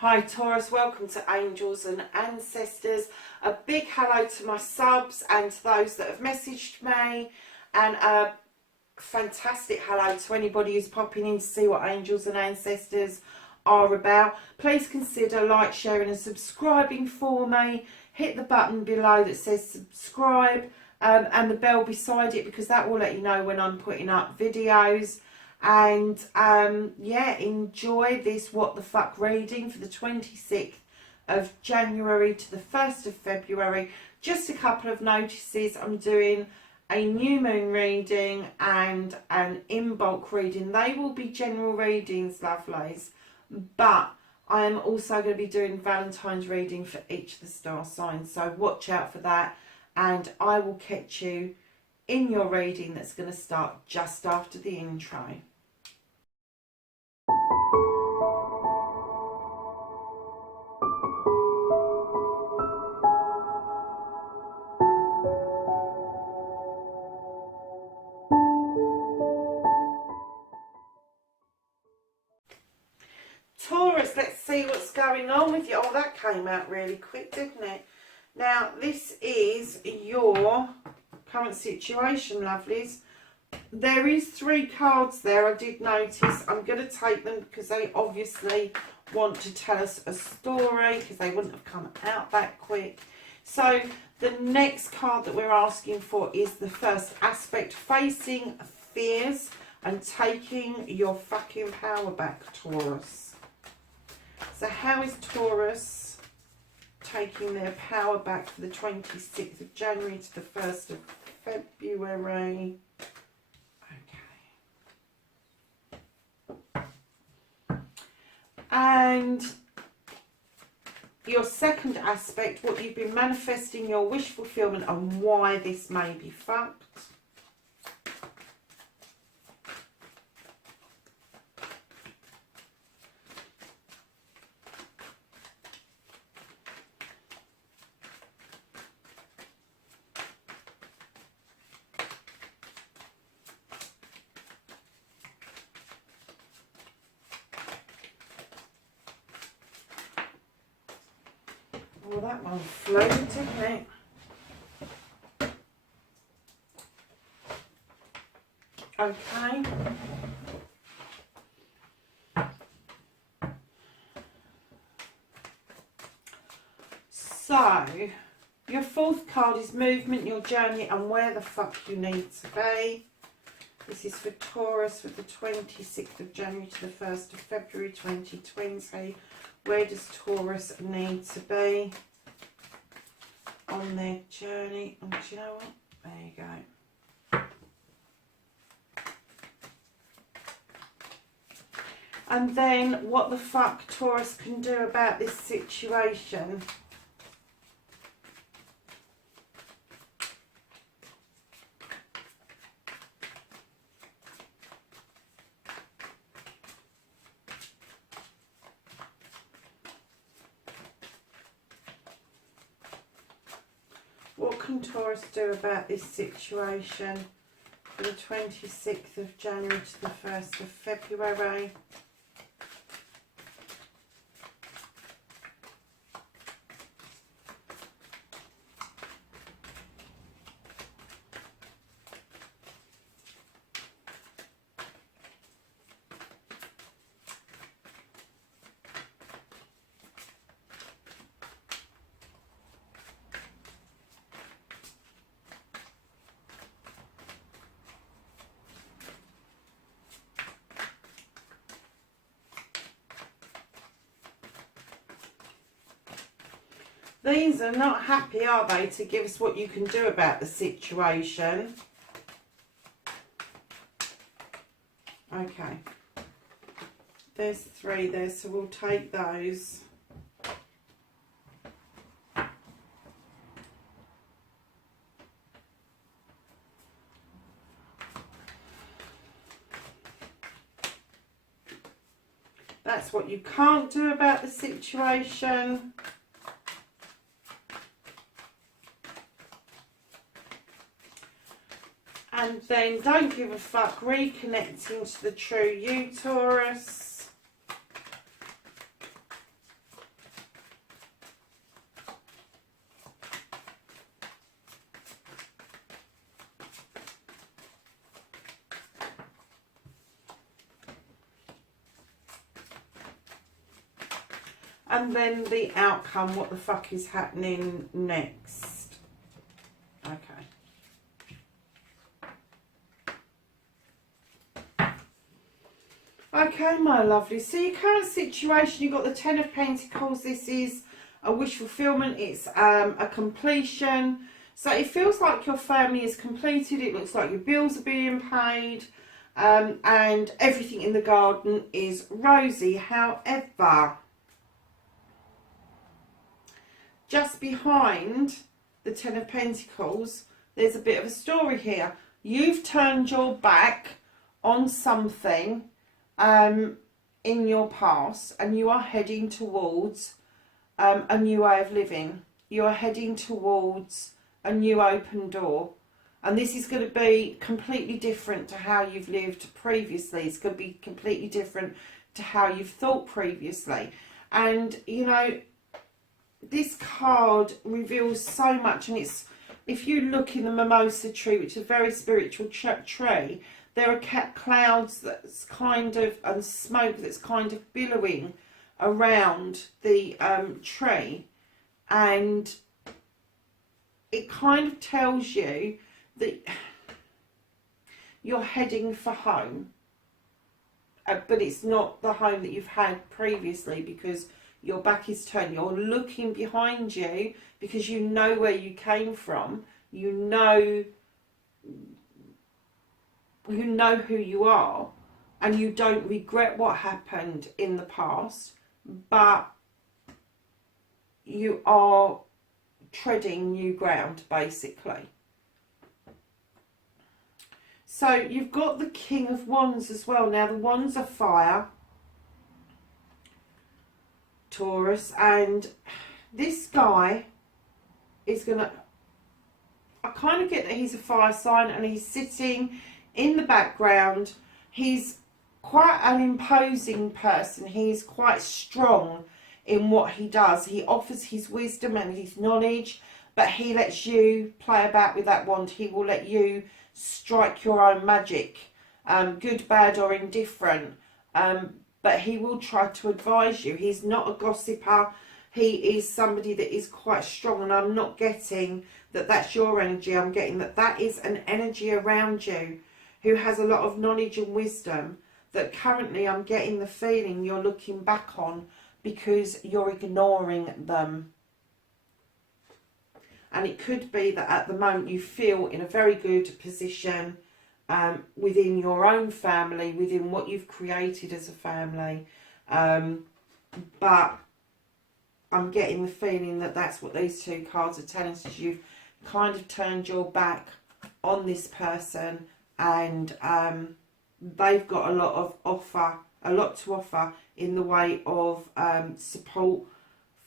Hi Taurus, welcome to Angels and Ancestors. A big hello to my subs and to those that have messaged me, and a fantastic hello to anybody who's popping in to see what Angels and Ancestors are about. Please consider like, sharing and subscribing for me. Hit the button below that says subscribe and the bell beside it, because that will let you know when I'm putting up videos. And yeah, enjoy this What the Fuck reading for the 26th of January to the 1st of February. Just a couple of notices. I'm doing a new moon reading and an in bulk reading. They will be general readings, lovelies, but I am also going to be doing Valentine's reading for each of the star signs, so watch out for that, and I will catch you in your reading that's going to start just after the intro. Taurus, let's see what's going on with you. Oh, that came out really quick, didn't it? Now, this is your current situation, lovelies. There is 3 cards there, I did notice. I'm going to take them because they obviously want to tell us a story, because they wouldn't have come out that quick. So, the next card that we're asking for is the first aspect, facing fears and taking your fucking power back, Taurus. So how is Taurus taking their power back for the 26th of January to the 1st of February? Okay. And your second aspect, what you've been manifesting, your wish fulfillment, and why this may be fucked. Well, that one flew, didn't it? Okay. So, your fourth card is movement, your journey, and where the fuck you need to be. This is for Taurus for the 26th of January to the 1st of February 2020. Where does Taurus need to be on their journey? And do you know what? There you go. And then what the fuck Taurus can do about this situation. What can Taurus do about this situation for the 26th of January to the 1st of February? These are not happy, are they, to give us what you can do about the situation? Okay. There's 3 there, so we'll take those. That's what you can't do about the situation. And then don't give a fuck, reconnecting to the true you, Taurus. And then the outcome, what the fuck is happening next. Okay. Okay, my lovely. So your current situation, you've got the Ten of Pentacles. This is a wish fulfillment. It's a completion. So it feels like your family is completed. It looks like your bills are being paid. And everything in the garden is rosy. However, just behind the Ten of Pentacles, there's a bit of a story here. You've turned your back on something in your past, and you are heading towards a new way of living. You are heading towards a new open door. And this is going to be completely different to how you've lived previously. It's going to be completely different to how you've thought previously. And, you know, this card reveals so much. And it's, if you look in the mimosa tree, which is a very spiritual tree, there are clouds that's kind of, and smoke that's kind of billowing around the tree. And it kind of tells you that you're heading for home, but it's not the home that you've had previously, because your back is turned. You're looking behind you because you know where you came from. You know who you are, and you don't regret what happened in the past, but you are treading new ground, basically. So you've got the King of Wands as well. Now the Wands are fire, Taurus, and this guy is gonna, I kind of get that he's a fire sign, and he's sitting in the background. He's quite an imposing person. He's quite strong in what he does. He offers his wisdom and his knowledge, but he lets you play about with that wand. He will let you strike your own magic, good, bad or indifferent, but he will try to advise you. He's not a gossiper. He is somebody that is quite strong, and I'm not getting that that's your energy. I'm getting that that is an energy around you who has a lot of knowledge and wisdom that currently I'm getting the feeling you're looking back on because you're ignoring them. And it could be that at the moment you feel in a very good position within your own family, within what you've created as a family. But I'm getting the feeling that that's what these two cards are telling us. You've kind of turned your back on this person, and they've got a lot to offer in the way of support,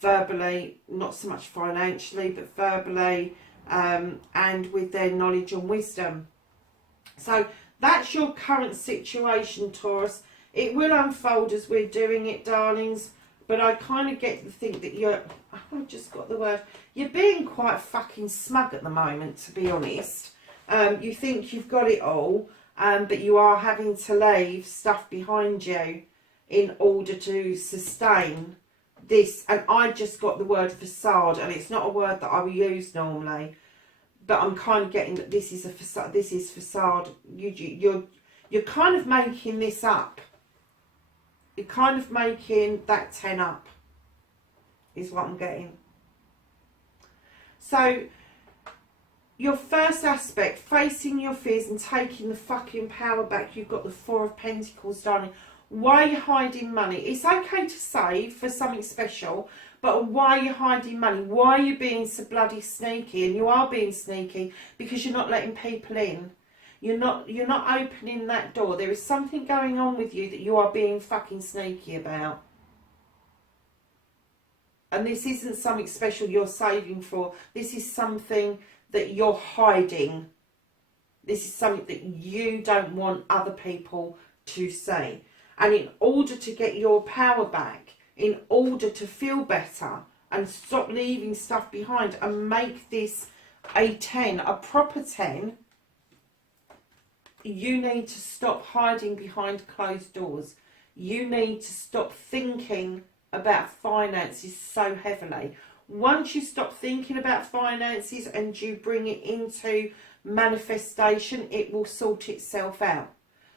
verbally, not so much financially, but verbally, and with their knowledge and wisdom. So that's your current situation, Taurus. It will unfold as we're doing it, darlings, but I kind of get to think that I've just got the word, you're being quite fucking smug at the moment, to be honest. You think you've got it all, but you are having to leave stuff behind you in order to sustain this. And I just got the word facade, and it's not a word that I would use normally, but I'm kind of getting that this is a facade. This is facade. You're kind of making this up. You're kind of making that 10 up, is what I'm getting. So your first aspect, facing your fears and taking the fucking power back. You've got the Four of Pentacles, darling. Why are you hiding money? It's okay to save for something special, but why are you hiding money? Why are you being so bloody sneaky? And you are being sneaky because you're not letting people in. You're not opening that door. There is something going on with you that you are being fucking sneaky about. And this isn't something special you're saving for. This is something that you're hiding. This is something that you don't want other people to see. And in order to get your power back, in order to feel better and stop leaving stuff behind and make this a 10, a proper 10, you need to stop hiding behind closed doors. You need to stop thinking about finances so heavily. Once you stop thinking about finances and you bring it into manifestation, it will sort itself out.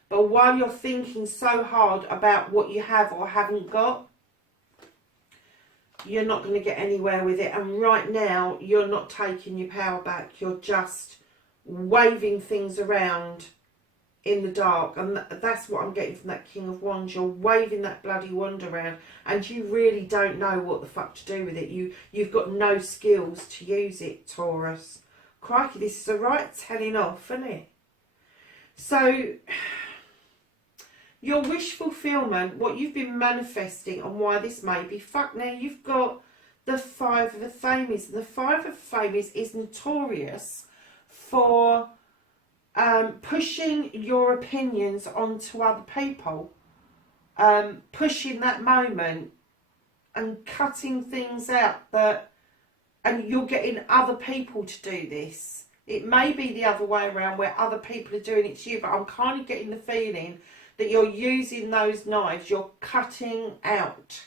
But while you're thinking so hard about what you have or haven't got, you're not going to get anywhere with it. And right now, you're not taking your power back. You're just waving things around in the dark. And that's what I'm getting from that King of Wands. You're waving that bloody wand around and you really don't know what the fuck to do with it. You've got no skills to use it, Taurus. Crikey, this is a right telling off, isn't it? So, your wish fulfillment, what you've been manifesting and why this may be fuck. Now, you've got the Five of Thames. And the Five of Thames is notorious for pushing your opinions onto other people. Pushing that moment and cutting things out that... And you're getting other people to do this. It may be the other way around where other people are doing it to you, but I'm kind of getting the feeling that you're using those knives, you're cutting out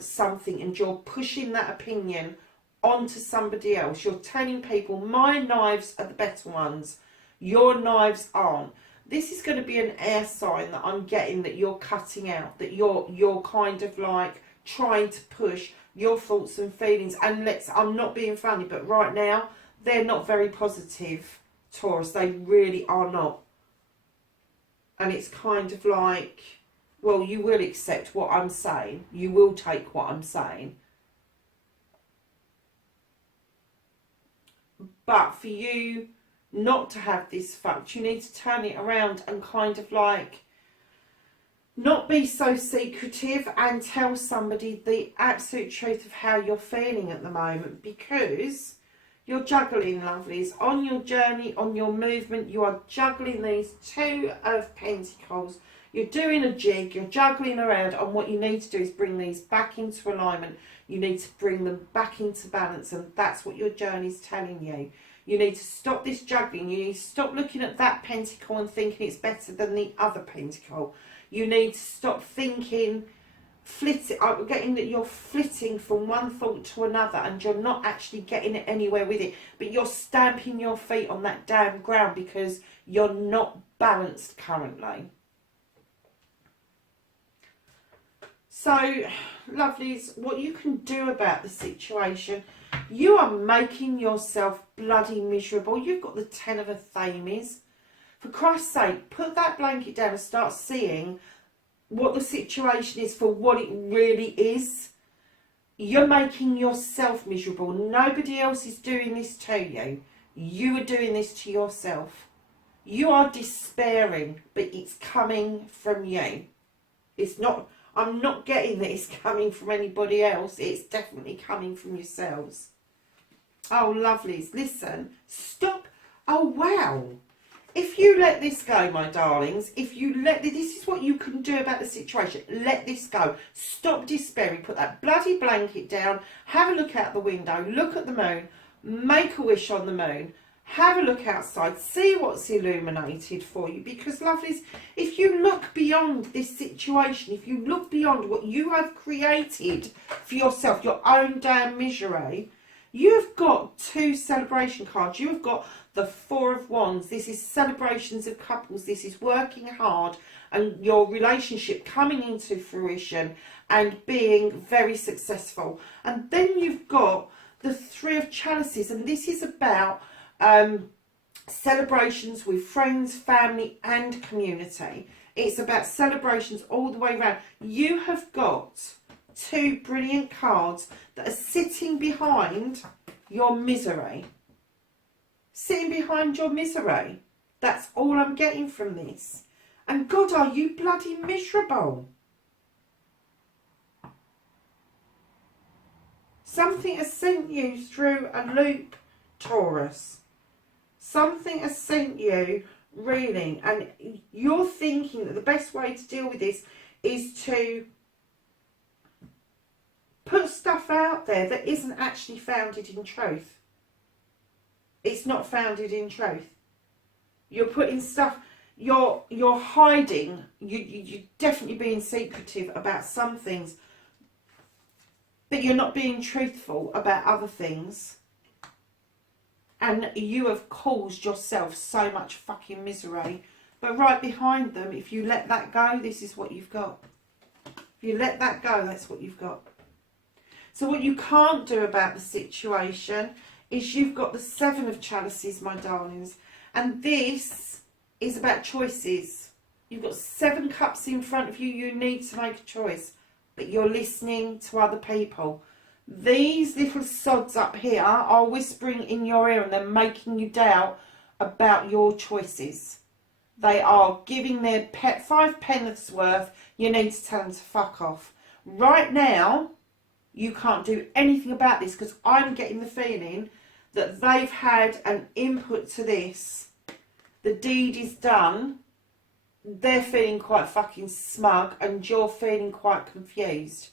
something and you're pushing that opinion onto somebody else. You're telling people, my knives are the better ones, your knives aren't. This is going to be an air sign that I'm getting, that you're cutting out, that you're kind of like trying to push your thoughts and feelings. And I'm not being funny, but right now they're not very positive, Taurus. They really are not. And it's kind of like, well, you will accept what I'm saying. You will take what I'm saying. But for you not to have this fact, you need to turn it around and kind of like not be so secretive and tell somebody the absolute truth of how you're feeling at the moment, because you're juggling, lovelies. On your journey, on your movement, you are juggling these Two of Pentacles. You're doing a jig, you're juggling around, and what you need to do is bring these back into alignment. You need to bring them back into balance, and that's what your journey is telling you. You need to stop this juggling. You need to stop looking at that pentacle and thinking it's better than the other pentacle. You need to stop thinking, I'm getting that you're flitting from one thought to another and you're not actually getting it anywhere with it, but you're stamping your feet on that damn ground because you're not balanced currently. So, lovelies, what you can do about the situation, you are making yourself bloody miserable. You've got the Ten of Thames. For Christ's sake, put that blanket down and start seeing what the situation is for what it really is. You're making yourself miserable. Nobody else is doing this to you. You are doing this to yourself. You are despairing, but it's coming from you. It's not... I'm not getting that it's coming from anybody else. It's definitely coming from yourselves. Oh, lovelies, listen. Stop. Oh, wow. If you let this go, my darlings, if you let this is what you can do about the situation. Let this go. Stop despairing. Put that bloody blanket down. Have a look out the window. Look at the moon. Make a wish on the moon. Have a look outside. See what's illuminated for you. Because, lovelies, if you look beyond this situation, if you look beyond what you have created for yourself, your own damn misery, you've got two celebration cards. You've got the Four of Wands. This is celebrations of couples. This is working hard and your relationship coming into fruition and being very successful. And then you've got the Three of Chalices, and this is about celebrations with friends, family and community. It's about celebrations all the way around. You have got two brilliant cards that are sitting behind your misery. Sitting behind your misery. That's all I'm getting from this. And God, are you bloody miserable? Something has sent you through a loop, Taurus. Something has sent you reeling, and you're thinking that the best way to deal with this is to put stuff out there that isn't actually founded in truth. It's not founded in truth. You're putting stuff, you're hiding, you're definitely being secretive about some things. but you're not being truthful about other things. And you have caused yourself so much fucking misery. But right behind them, if you let that go, this is what you've got. If you let that go, that's what you've got. So what you can't do about the situation is you've got the Seven of Chalices, my darlings. And this is about choices. You've got 7 cups in front of you. You need to make a choice. But you're listening to other people. These little sods up here are whispering in your ear and they're making you doubt about your choices. They are giving their pet 5 pence worth. You need to tell them to fuck off. Right now, you can't do anything about this because I'm getting the feeling that they've had an input to this. The deed is done. They're feeling quite fucking smug and you're feeling quite confused.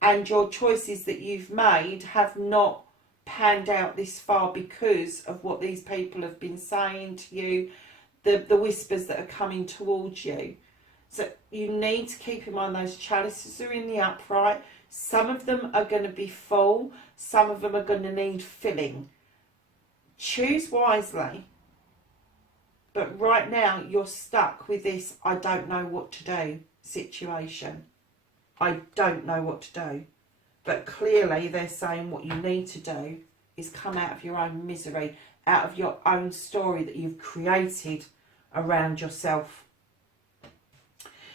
And your choices that you've made have not panned out this far because of what these people have been saying to you, the whispers that are coming towards you. So you need to keep in mind those chalices are in the upright. Some of them are going to be full. Some of them are going to need filling. Choose wisely. But right now you're stuck with this I don't know what to do situation. I don't know what to do. But clearly they're saying what you need to do is come out of your own misery, out of your own story that you've created around yourself.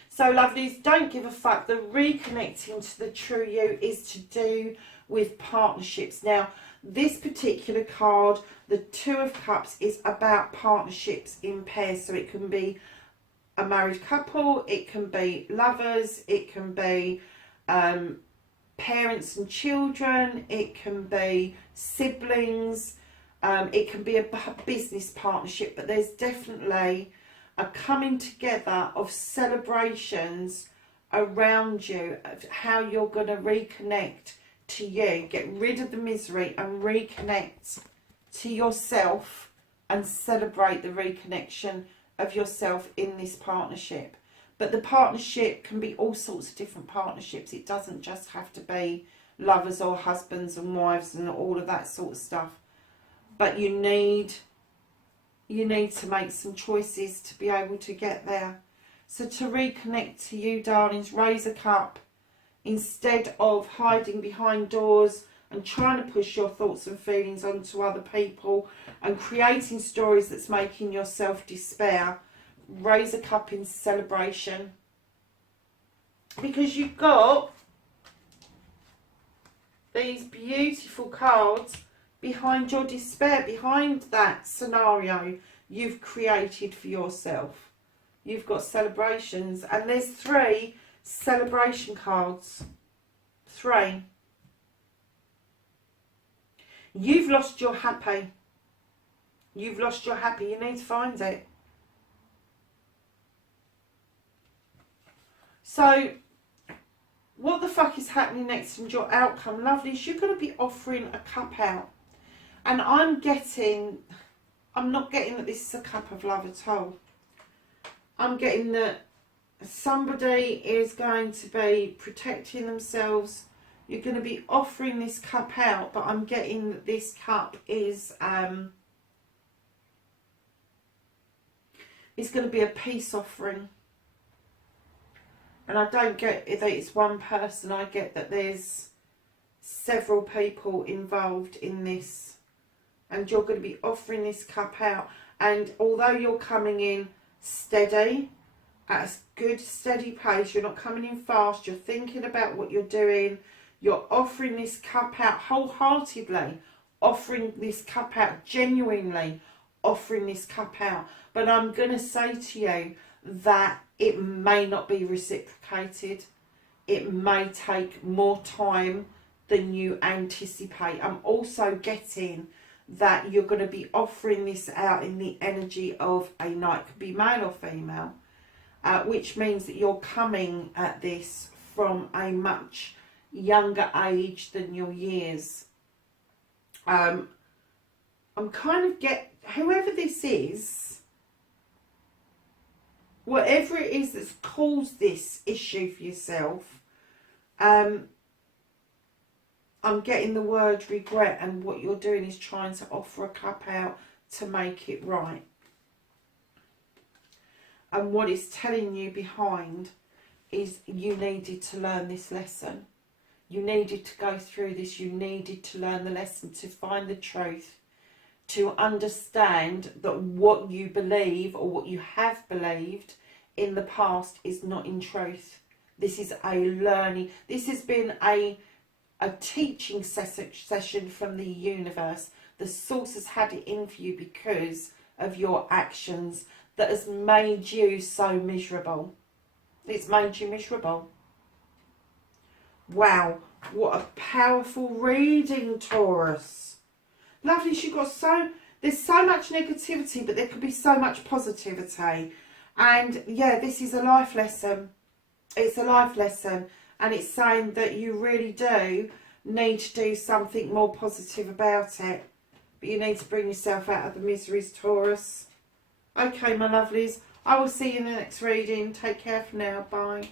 So lovelies, don't give a fuck. The reconnecting to the true you is to do with partnerships. Now, this particular card, the Two of Cups, is about partnerships in pairs. So it can be a married couple, it can be lovers, it can be parents and children, it can be siblings, it can be a business partnership, but there's definitely a coming together of celebrations around you, of how you're going to reconnect to you, get rid of the misery and reconnect to yourself and celebrate the reconnection of yourself in this partnership. But the partnership can be all sorts of different partnerships. It doesn't just have to be lovers or husbands and wives and all of that sort of stuff. But you need to make some choices to be able to get there. So to reconnect to you, darlings, raise a cup. Instead of hiding behind doors and trying to push your thoughts and feelings onto other people and creating stories that's making yourself despair, raise a cup in celebration. Because you've got these beautiful cards behind your despair, behind that scenario you've created for yourself. You've got celebrations, and there's 3 celebration cards. 3. You've lost your happy. You've lost your happy. You need to find it. So, what the fuck is happening next in your outcome, lovelies? You're going to be offering a cup out. And I'm not getting that this is a cup of love at all. I'm getting that somebody is going to be protecting themselves. You're going to be offering this cup out, but I'm getting that this cup is going to be a peace offering. And I don't get that it's one person. I get that there's several people involved in this. And you're going to be offering this cup out. And although you're coming in steady, at a good steady pace, you're not coming in fast, you're thinking about what you're doing, you're offering this cup out wholeheartedly, offering this cup out genuinely, offering this cup out. But I'm going to say to you that it may not be reciprocated. It may take more time than you anticipate. I'm also getting that you're going to be offering this out in the energy of a knight, could be male or female, which means that you're coming at this from a much younger age than your years. I'm kind of whoever this is, whatever it is that's caused this issue for yourself, I'm getting the word regret, and what you're doing is trying to offer a cup out to make it right. And what it's telling you behind is you needed to learn this lesson. You needed to go through this. You needed to learn the lesson, to find the truth, to understand that what you believe or what you have believed in the past is not in truth. This is a learning. This has been a teaching session from the universe. The source has had it in for you because of your actions that has made you so miserable. It's made you miserable. Wow, what a powerful reading, Taurus. Lovely, there's so much negativity, but there could be so much positivity. And yeah, this is a life lesson. It's a life lesson. And it's saying that you really do need to do something more positive about it. But you need to bring yourself out of the miseries, Taurus. Okay, my lovelies. I will see you in the next reading. Take care for now. Bye.